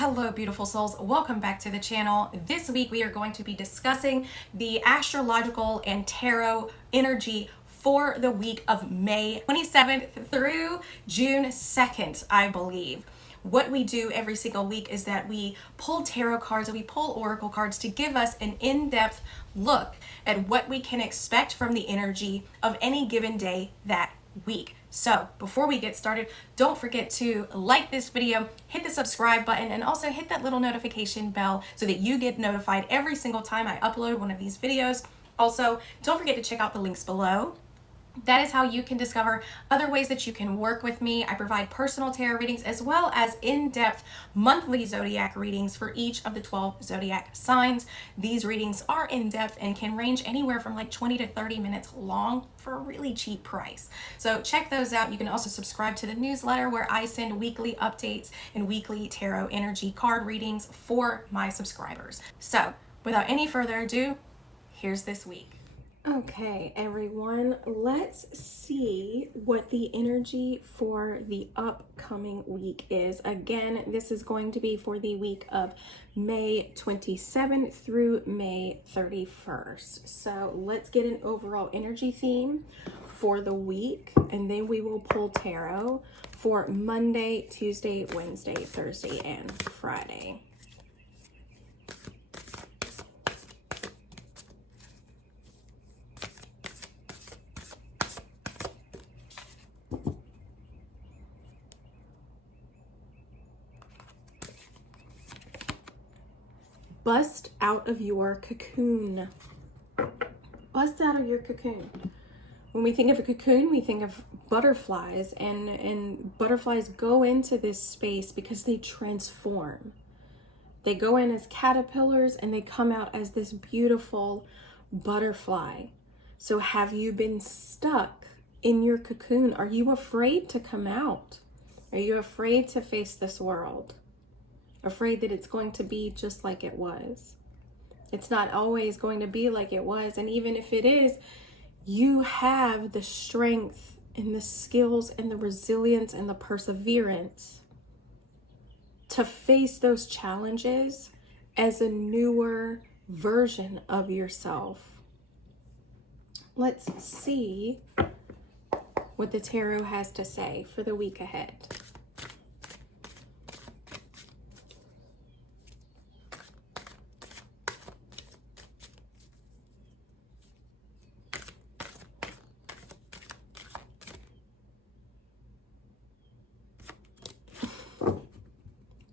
Hello, beautiful souls. Welcome back to the channel. This week we are going to be discussing the astrological and tarot energy for the week of May 27th through June 2nd, I believe. What we do every single week is that we pull tarot cards and we pull oracle cards to give us an in-depth look at what we can expect from the energy of any given day that week. So before we get started, don't forget to like this video, hit the subscribe button, and also hit that little notification bell so that you get notified every single time I upload one of these videos. Also, don't forget to check out the links below. That is how you can discover other ways that you can work with me. I provide personal tarot readings as well as in-depth monthly zodiac readings for each of the 12 zodiac signs. These readings are in-depth and can range anywhere from like 20 to 30 minutes long for a really cheap price. So check those out. You can also subscribe to the newsletter where I send weekly updates and weekly tarot energy card readings for my subscribers. So without any further ado, here's this week. Okay, everyone, let's see what the energy for the upcoming week is. Again, this is going to be for the week of May 27th through May 31st. So let's get an overall energy theme for the week, and then we will pull tarot for Monday, Tuesday, Wednesday, Thursday, and Friday. Bust out of your cocoon. Bust out of your cocoon. When we think of a cocoon, we think of butterflies, and butterflies go into this space because they transform. They go in as caterpillars and they come out as this beautiful butterfly. So have you been stuck in your cocoon? Are you afraid to come out? Are you afraid to face this world? Afraid that it's going to be just like it was. It's not always going to be like it was. And even if it is, you have the strength and the skills and the resilience and the perseverance to face those challenges as a newer version of yourself. Let's see what the tarot has to say for the week ahead.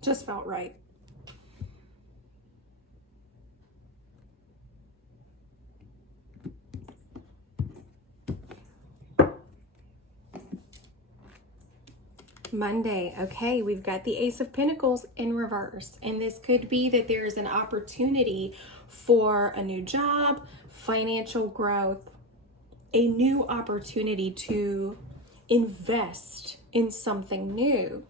Just felt right. Monday, okay, we've got the Ace of Pentacles in reverse, and this could be that there's an opportunity for a new job, financial growth, a new opportunity to invest in something new.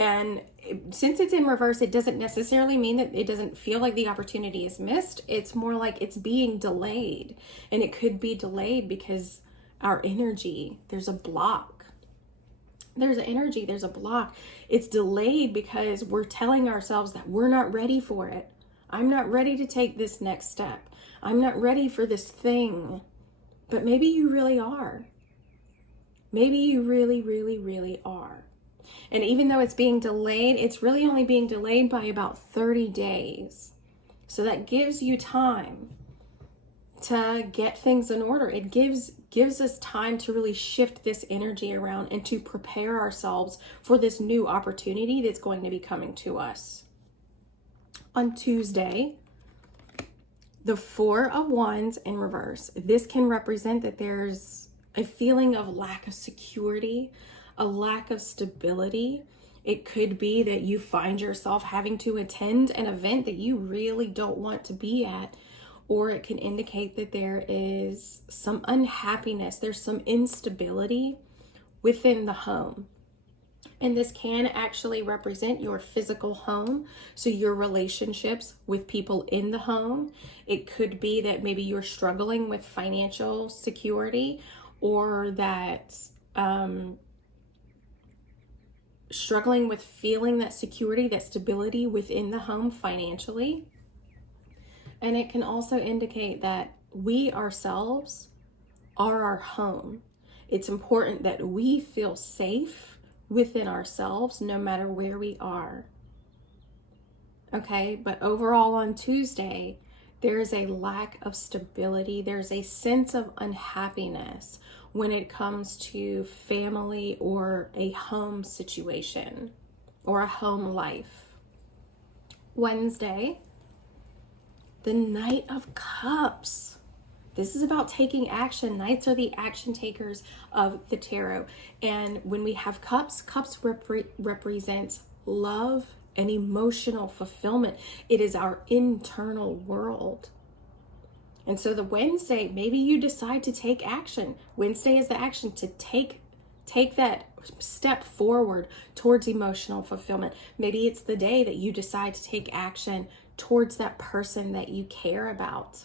And since it's in reverse, it doesn't necessarily mean that it doesn't feel like the opportunity is missed. It's more like it's being delayed. And it could be delayed because our energy, there's a block. There's an energy, there's a block. It's delayed because we're telling ourselves that we're not ready for it. I'm not ready to take this next step. I'm not ready for this thing. But maybe you really are. Maybe you really, really, really are. And even though it's being delayed, it's really only being delayed by about 30 days. So that gives you time to get things in order. It gives us time to really shift this energy around and to prepare ourselves for this new opportunity that's going to be coming to us. On Tuesday, the Four of Wands in reverse. This can represent that there's a feeling of lack of security, a lack of stability. It could be that you find yourself having to attend an event that you really don't want to be at, or it can indicate that there is some unhappiness, there's some instability within the home. And this can actually represent your physical home, so your relationships with people in the home. It could be that maybe you're struggling with financial security, or that struggling with feeling that security, that stability within the home financially. And it can also indicate that we ourselves are our home. It's important that we feel safe within ourselves no matter where we are. Okay, but overall on Tuesday, there is a lack of stability. There's a sense of unhappiness when it comes to family or a home situation or a home life. Wednesday, the Knight of Cups. This is about taking action. Knights are the action takers of the tarot. And when we have cups, cups represents love and emotional fulfillment. It is our internal world. And so the Wednesday, maybe you decide to take action. Wednesday is the action to take that step forward towards emotional fulfillment. Maybe it's the day that you decide to take action towards that person that you care about.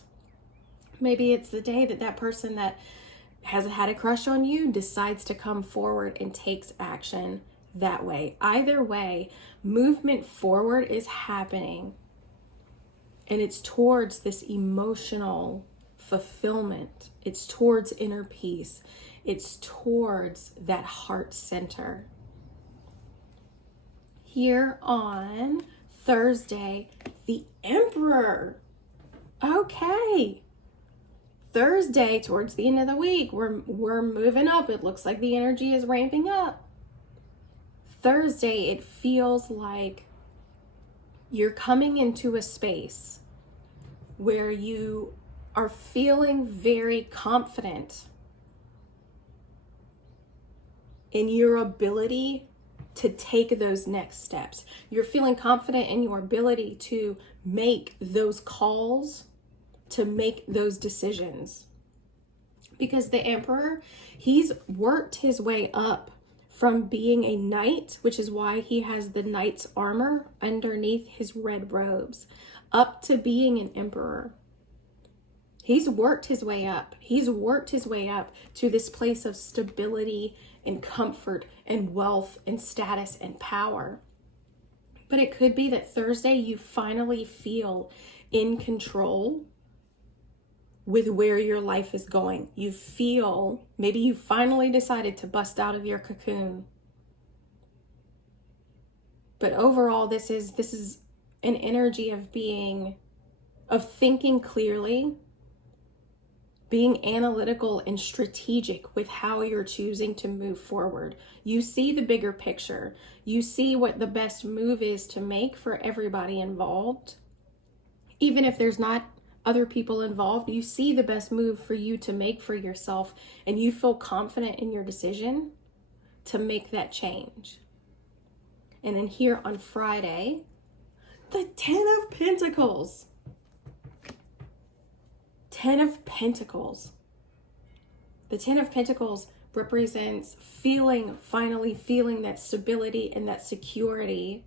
Maybe it's the day that that person that has had a crush on you decides to come forward and takes action that way. Either way, movement forward is happening, and it's towards this emotional fulfillment. It's towards inner peace. It's towards that heart center. Here on Thursday, the Emperor. Okay. Thursday, towards the end of the week, we're moving up. It looks like the energy is ramping up. Thursday, it feels like you're coming into a space where you are feeling very confident in your ability to take those next steps. You're feeling confident in your ability to make those calls, to make those decisions. Because the Emperor, he's worked his way up from being a knight, which is why he has the knight's armor underneath his red robes, up to being an emperor. He's worked his way up. He's worked his way up to this place of stability and comfort and wealth and status and power. But it could be that Thursday you finally feel in control with where your life is going. You feel, maybe you finally decided to bust out of your cocoon. But overall, this is an energy of thinking clearly, being analytical and strategic with how you're choosing to move forward. You see the bigger picture. You see what the best move is to make for everybody involved. Even if there's not other people involved, you see the best move for you to make for yourself, and you feel confident in your decision to make that change. And then here on Friday, the 10 of Pentacles. 10 of Pentacles. The 10 of Pentacles represents finally feeling that stability and that security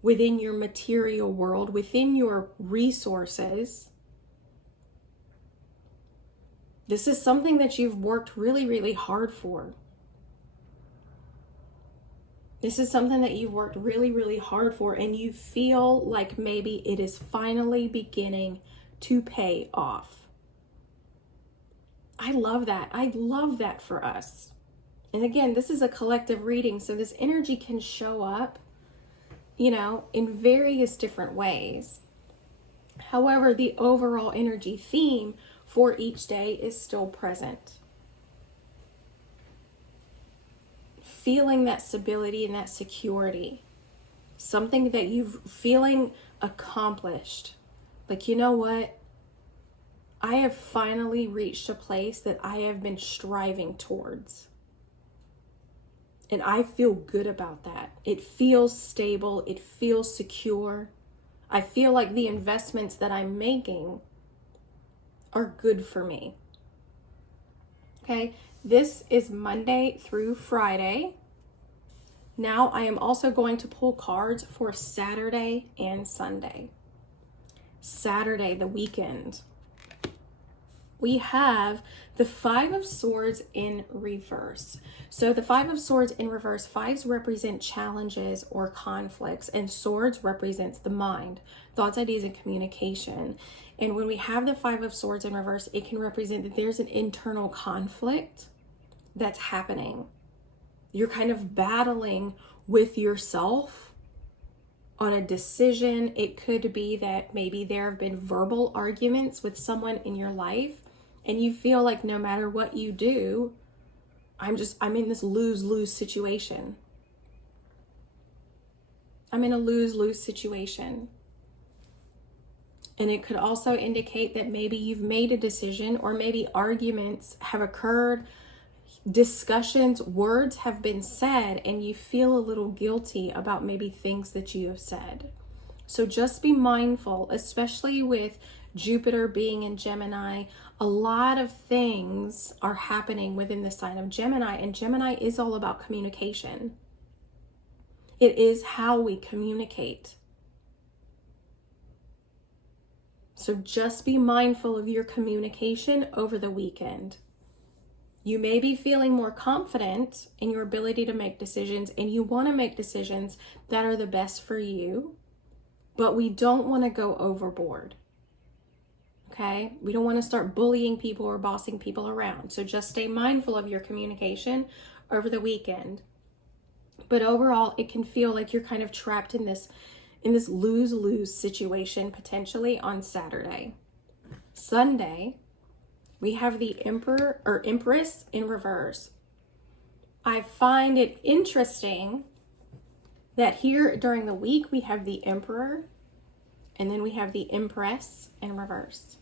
within your material world, within your resources. This is something that you've worked really, really hard for. This is something that you've worked really, really hard for, and you feel like maybe it is finally beginning to pay off. I love that. I love that for us. And again, this is a collective reading, so this energy can show up, in various different ways. However, the overall energy theme for each day is still present. Feeling that stability and that security. Something that you're feeling accomplished. Like, you know what? I have finally reached a place that I have been striving towards. And I feel good about that. It feels stable. It feels secure. I feel like the investments that I'm making are good for me. Okay, this is Monday through Friday. Now I am also going to pull cards for Saturday and Sunday. Saturday, the weekend. we have the Five of Swords in reverse. So the Five of Swords in reverse, fives represent challenges or conflicts, and swords represents the mind, thoughts, ideas, and communication. And when we have the Five of Swords in reverse, it can represent that there's an internal conflict that's happening. You're kind of battling with yourself on a decision. It could be that maybe there have been verbal arguments with someone in your life, and you feel like no matter what you do, I'm in this lose-lose situation. I'm in a lose-lose situation. And it could also indicate that maybe you've made a decision, or maybe arguments have occurred, discussions, words have been said, and you feel a little guilty about maybe things that you have said. So just be mindful, especially with Jupiter being in Gemini. A lot of things are happening within the sign of Gemini, and Gemini is all about communication. It is how we communicate. So just be mindful of your communication over the weekend. You may be feeling more confident in your ability to make decisions, and you want to make decisions that are the best for you, but we don't want to go overboard. Okay? We don't want to start bullying people or bossing people around. So just stay mindful of your communication over the weekend. But overall, it can feel like you're kind of trapped in this lose-lose situation potentially on Saturday. Sunday, we have the Emperor or Empress in reverse. I find it interesting that here during the week we have the Emperor, and then we have the Empress in reverse.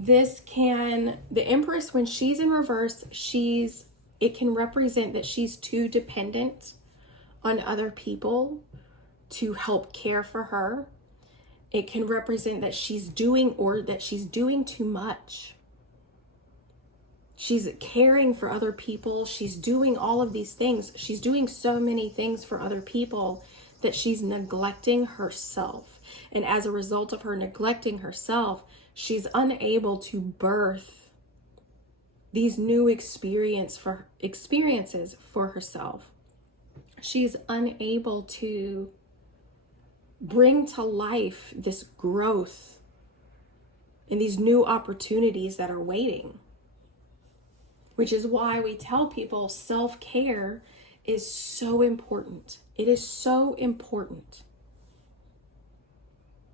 The Empress, when she's in reverse, it can represent that she's too dependent on other people to help care for her. It can represent that she's doing too much. She's caring for other people. She's doing all of these things. She's doing so many things for other people that she's neglecting herself. And as a result of her neglecting herself, she's unable to birth these new experiences for herself. She's unable to bring to life this growth and these new opportunities that are waiting. Which is why we tell people self-care is so important. It is so important.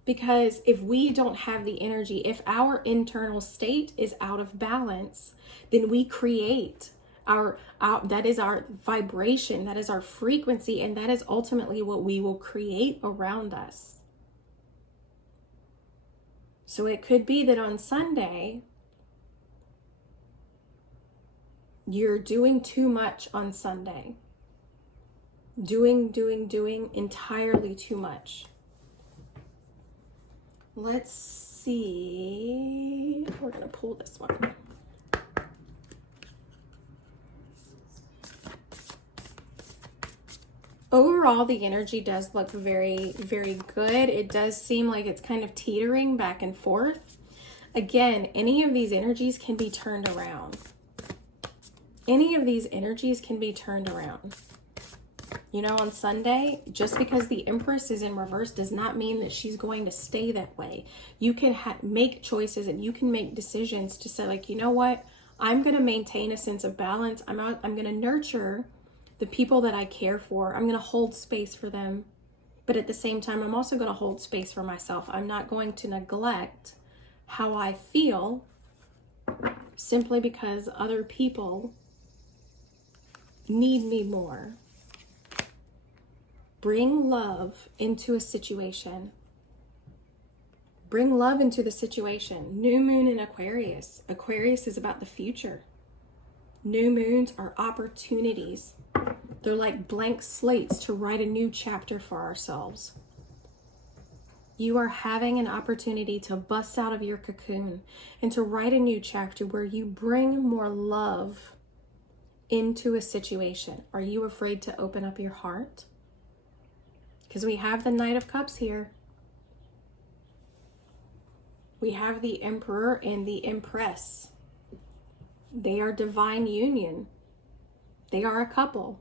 Because if we don't have the energy, if our internal state is out of balance, then we create that is our vibration, that is our frequency, and that is ultimately what we will create around us. So it could be that on Sunday, you're doing too much on Sunday. Doing entirely too much. Let's see. We're going to pull this one. Overall, the energy does look very, very good. It does seem like it's kind of teetering back and forth. Again, any of these energies can be turned around. Any of these energies can be turned around. You know, on Sunday, just because the Empress is in reverse does not mean that she's going to stay that way. You can make choices, and you can make decisions to say, like, you know what? I'm going to maintain a sense of balance. I'm going to nurture the people that I care for. I'm going to hold space for them. But at the same time, I'm also going to hold space for myself. I'm not going to neglect how I feel simply because other people need me more. Bring love into a situation. Bring love into the situation. New moon in Aquarius. Aquarius is about the future. New moons are opportunities. They're like blank slates to write a new chapter for ourselves. You are having an opportunity to bust out of your cocoon and to write a new chapter where you bring more love into a situation. Are you afraid to open up your heart? Because we have the Knight of Cups here. we have the Emperor and the Empress. They are divine union. They are a couple.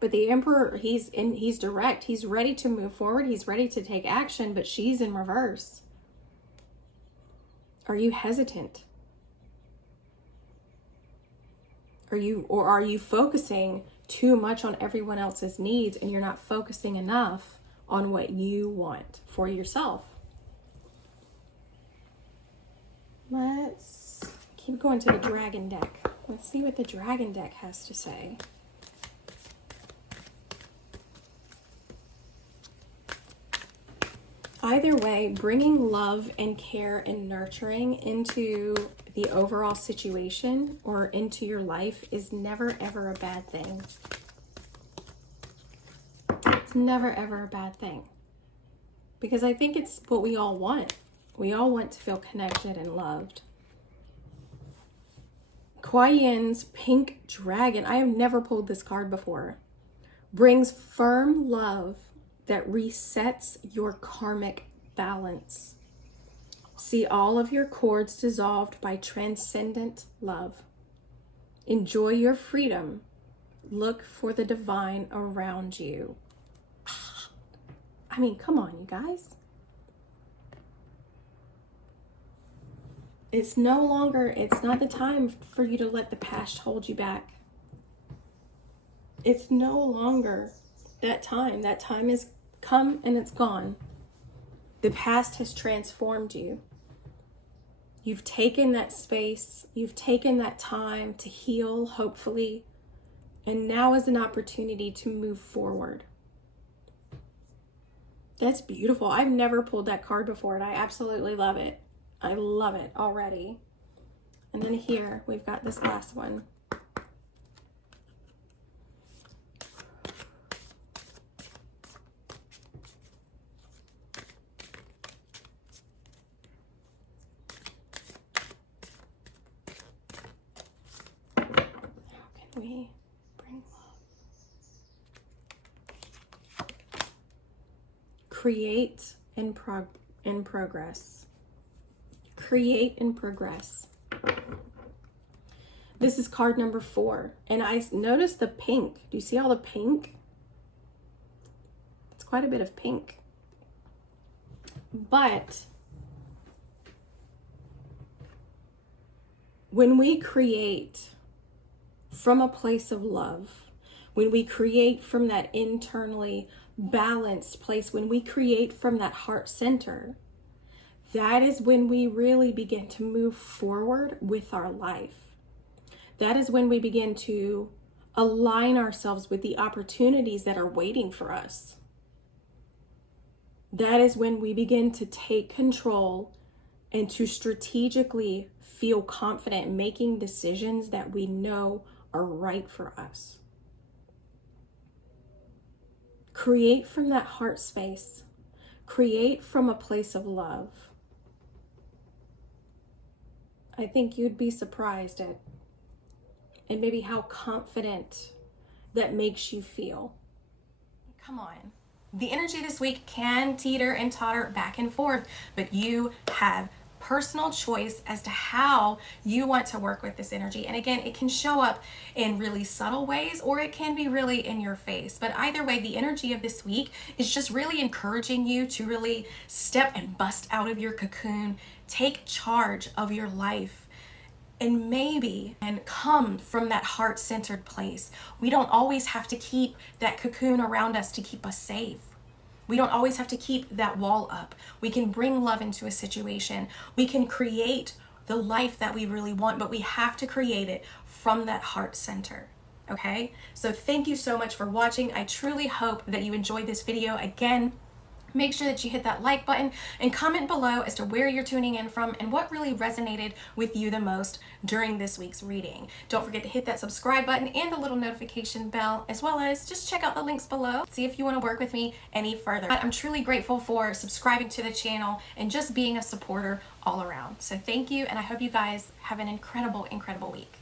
But the Emperor, he's direct. He's ready to move forward. He's ready to take action, but she's in reverse. Are you hesitant? Are you focusing too much on everyone else's needs and you're not focusing enough on what you want for yourself? Let's keep going to the Dragon deck. Let's see what the Dragon deck has to say. Either way, bringing love and care and nurturing into the overall situation or into your life is never ever a bad thing. It's never ever a bad thing. Because I think it's what we all want. We all want to feel connected and loved. Kuai Yin's Pink Dragon, I have never pulled this card before, brings firm love that resets your karmic balance. See all of your cords dissolved by transcendent love. Enjoy your freedom. Look for the divine around you. I mean, come on, you guys. It's not the time for you to let the past hold you back. It's no longer that time. That time is come and it's gone. The past has transformed you. You've taken that space. You've taken that time to heal, hopefully. And now is an opportunity to move forward. That's beautiful. I've never pulled that card before and I absolutely love it. I love it already. And then here we've got this last one. How can we bring love? Create and progress. Create and progress. This is card number 4. And I noticed the pink. Do you see all the pink? It's quite a bit of pink. But when we create from a place of love, when we create from that internally balanced place, when we create from that heart center, that is when we really begin to move forward with our life. That is when we begin to align ourselves with the opportunities that are waiting for us. That is when we begin to take control and to strategically feel confident making decisions that we know are right for us. Create from that heart space. Create from a place of love. I think you'd be surprised at and maybe how confident that makes you feel. Come on. The energy this week can teeter and totter back and forth, but you have personal choice as to how you want to work with this energy. And again, it can show up in really subtle ways or it can be really in your face. But either way, the energy of this week is just really encouraging you to really step and bust out of your cocoon, take charge of your life, and come from that heart-centered place. We don't always have to keep that cocoon around us to keep us safe. We don't always have to keep that wall up. We can bring love into a situation. We can create the life that we really want, but we have to create it from that heart center. Okay? So thank you so much for watching. I truly hope that you enjoyed this video. Again, make sure that you hit that like button and comment below as to where you're tuning in from and what really resonated with you the most during this week's reading. Don't forget to hit that subscribe button and the little notification bell, as well as just check out the links below. See if you want to work with me any further. I'm truly grateful for subscribing to the channel and just being a supporter all around. So thank you, and I hope you guys have an incredible, incredible week.